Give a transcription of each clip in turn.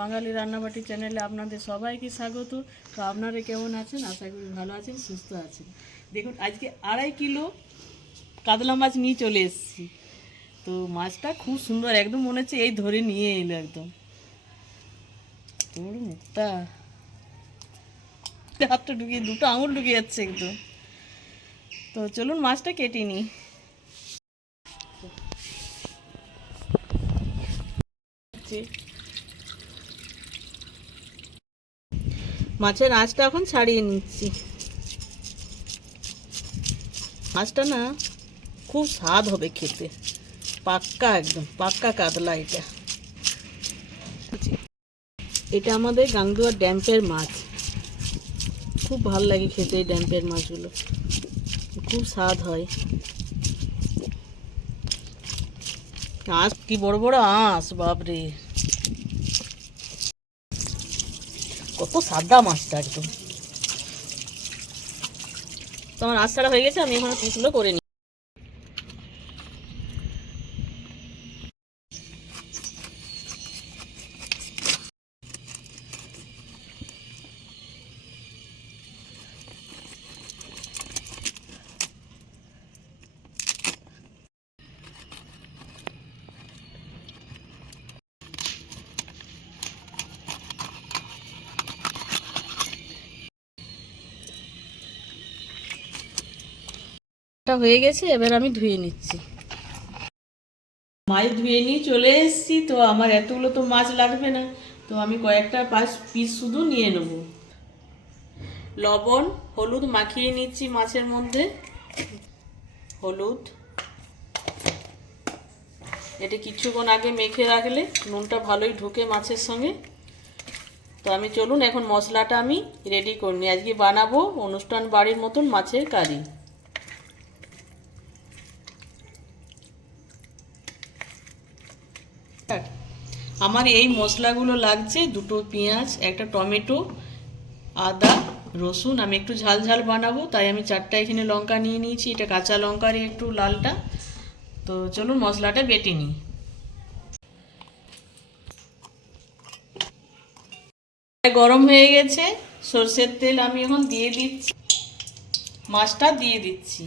বাঙালি রান্নাবাটি চ্যানেলে আপনাদের সবাইকে স্বাগত। তো আপনারা কেমন আছেন? আশা করি ভালো আছেন, সুস্থ আছেন। দেখুন, আজকে আড়াই কিলো কাতলা মাছ নিয়ে চলে এসেছি। তো মাছটা খুব সুন্দর, একদম মনে হচ্ছে এই ধরে নিয়ে এলো একদম। তোর মুখটা। হাতটা ঢুকিয়ে, দুটো আঙুল ঢুকে যাচ্ছে একদম। তো চলুন মাছটা কেটে নিই মাছের আঁচটা এখন ছাড়িয়ে নিচ্ছি। মাছটা না খুব স্বাদ হবে খেতে। পাক্কা একদম, পাক্কা কাতলা এটা। এটা আমাদের গাংদুয়ার ড্যাম্পের মাছ। খুব ভালো লাগে খেতে এই ড্যাম্পের মাছগুলো। খুব স্বাদ হয়। আঁশ কি বড় বড় আঁশ বাপরে। কত সাদা মাছটা একদম। তো আমার আঁশ ছাড়া হয়ে গেছে, আমি এখন পিসগুলো করে নিই এটা হয়ে গেছে, এবার আমি ধুয়ে নিচ্ছি। মাছ ধুয়ে নিয়ে চলে এসেছি, তো আমার এতগুলো তো মাছ লাগবে না। তো আমি কয়েকটা পাঁচ পিস শুধু নিয়ে নেব। লবণ, হলুদ মাখিয়ে নিচ্ছি মাছের মধ্যে। হলুদ। এটা কিছুক্ষণ আগে মেখে রাখলে নুনটা ভালোই ঢুকে মাছের সঙ্গে। তো আমি চলুন, এখন মশলাটা আমি রেডি করে নিই। আজকে বানাবো অনুষ্ঠান বাড়ির মতন মাছের কারি। আমার এই মশলাগুলো লাগছে, দুটো পেঁয়াজ, একটা টমেটো, আদা, রসুন। আমি একটু ঝাল ঝাল বানাবো, তাই আমি চারটা এখানে লঙ্কা নিয়ে নিয়েছি, এটা কাঁচা লঙ্কার একটু লালটা। তো চলুন মশলাটা বেটে নিই। গরম হয়ে গেছে, সর্ষের তেল আমি এখন দিয়ে দিচ্ছি, মাছটা দিয়ে দিচ্ছি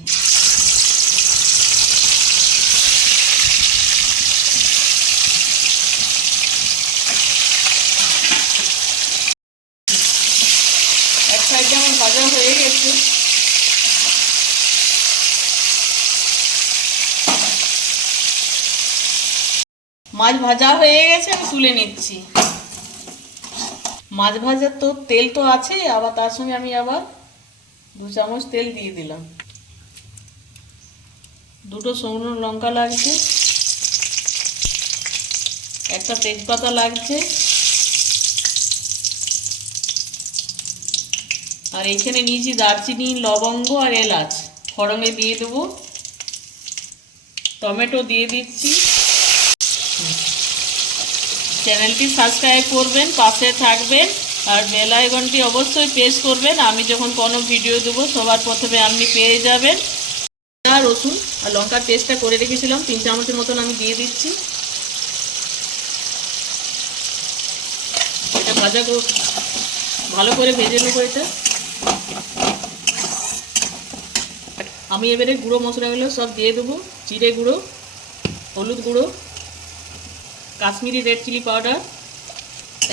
এক সাইড যেমন ভাজা হয়ে গেছে মাছ ভাজা হয়ে গেছে, আমি তুলে নিচ্ছি। মাছ ভাজার তো তেল তো আছে, আবার তার সঙ্গে আমি আবার দু চামচ তেল দিয়ে দিলাম। দুটো শুকনো লঙ্কা লাগছে, একটা তেজপাতা লাগছে, আর এখানে নিয়েছি দারচিনি, লবঙ্গ আর এলাচ। ফড়ঙে দিয়ে দেবো। টমেটো দিয়ে দিচ্ছি। চ্যানেলটি সাবস্ক্রাইব করবেন, পাশে থাকবেন, আর বেল আইকনটি অবশ্যই প্রেস করবেন। আমি যখন কোনো ভিডিও দেবো, সবার প্রথমে আপনি পেয়ে যাবেন। আর রসুন আর লঙ্কার পেস্টটা করে রেখেছিলাম, তিন চামচের মতন আমি দিয়ে দিচ্ছি। এটা ভাজা ভালো করে ভেজে নেব এটা। আমি এবারে গুঁড়ো মশলাগুলো সব দিয়ে দেবো, জিরে গুঁড়ো, হলুদ গুঁড়ো কাশ্মীরি রেড চিলি পাউডার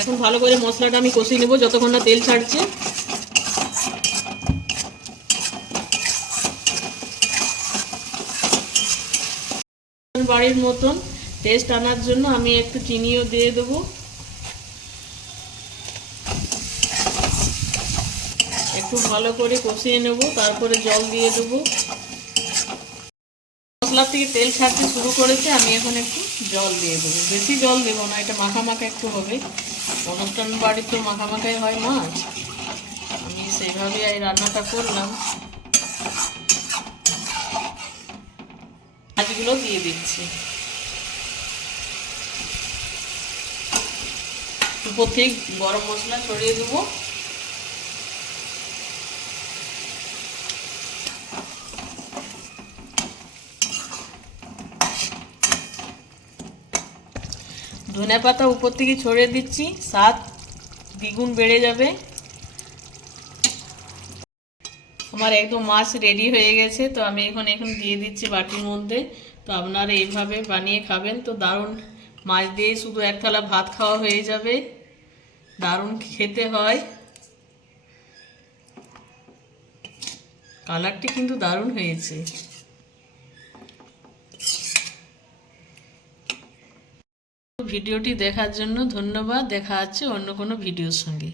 এখন ভালো করে মশলাটা আমি কষিয়ে নেব, যতক্ষণ না তেল ছাড়ছে। বাড়ির মতন টেস্ট আনার জন্য আমি একটু চিনিও দিয়ে দেবো। একটু ভালো করে কষিয়ে নেব, তারপরে জল দিয়ে দেবো। মশলা থেকে তেল ছাড়তে শুরু করেছে, আমি এখন একটু জল দিয়ে দেবো। বেশি জল দেবো না, এটা মাখা মাখা একটু হবে। অনুষ্ঠান বাড়ির তো মাখা মাখাই হয় মাছ আমি সেইভাবে এই রান্নাটা করলাম। মাছগুলো দিয়ে দিচ্ছি। উপর থেকে গরম মশলা ছড়িয়ে দেবো। ধনে পাতা উপর থেকে ছড়িয়ে দিচ্ছি, স্বাদ দ্বিগুণ বেড়ে যাবে। আমার একদম মাছ রেডি হয়ে গেছে, তো আমি এখন এখন দিয়ে দিচ্ছি বাটির মধ্যে। তো আপনারা এইভাবে বানিয়ে খাবেন, তো দারুণ মাছ দিয়ে শুধু এক থালা ভাত খাওয়া হয়ে যাবে। দারুণ খেতে হয়। কালারটি কিন্তু দারুণ হয়েছে। ভিডিওটি দেখার জন্য ধন্যবাদ। দেখা হচ্ছে অন্য কোনো ভিডিওর সঙ্গে।